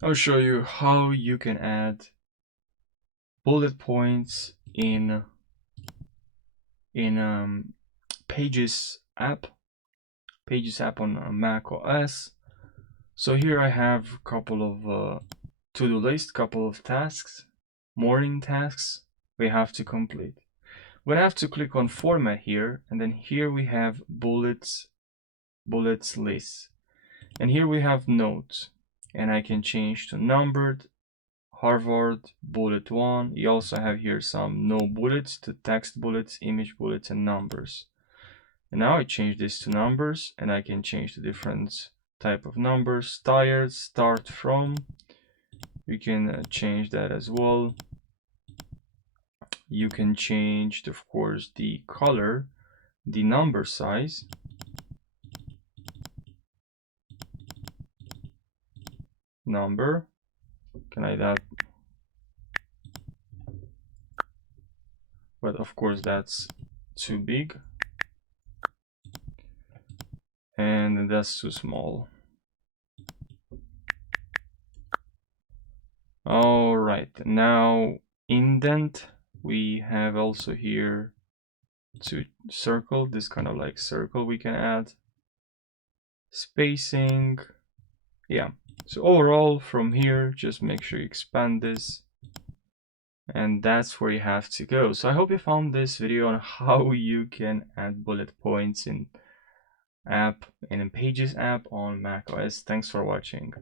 I'll show you how you can add bullet points in Pages app, Pages app on Mac OS. So here I have a couple of to-do list, couple of tasks, morning tasks we have to complete. We have to click on Format here, and then here we have bullets list, and here we have notes, and I can change to numbered, Harvard, bullet 1. You also have here some no bullets to text bullets, image bullets, and numbers. And now I change this to numbers, and I can change the different type of numbers. Tired, start from. You can change that as well. You can change, of course, the color, the number size. Number. Can I that? But of course that's too big. And that's too small. All right, now indent. We have also here to circle, this kind of like circle we can add. Spacing, yeah. So overall from here, just make sure you expand this, and that's where you have to go. So I hope you found this video on how you can add bullet points in Pages app on macOS. Thanks for watching.